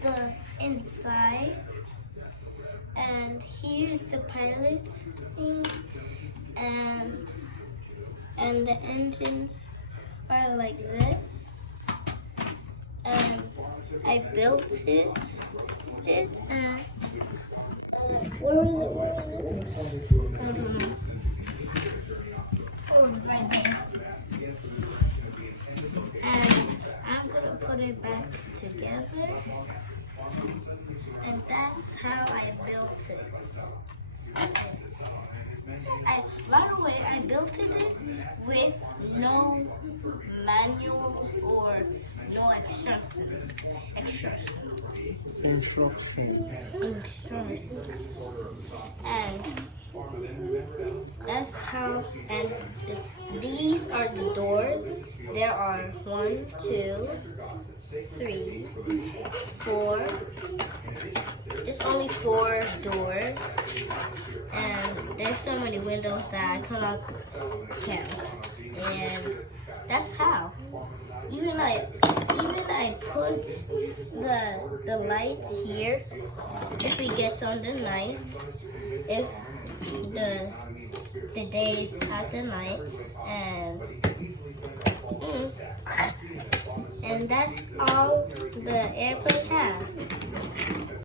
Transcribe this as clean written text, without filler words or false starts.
the inside, and here's the pilot thing, and the engines are like this, and I built it and where is it? I don't know. Oh, right there. And I'm gonna put it back together, and that's how I built it. By the way, I built it with no manuals or no instructions. And that's how, and these are the doors. There are 1, 2, 3, 4. There's only 4 doors, and there's so many windows that I cannot count. And that's how. Even I put the lights here. If it gets on the night, if the days at the night, and that's all the airplane has.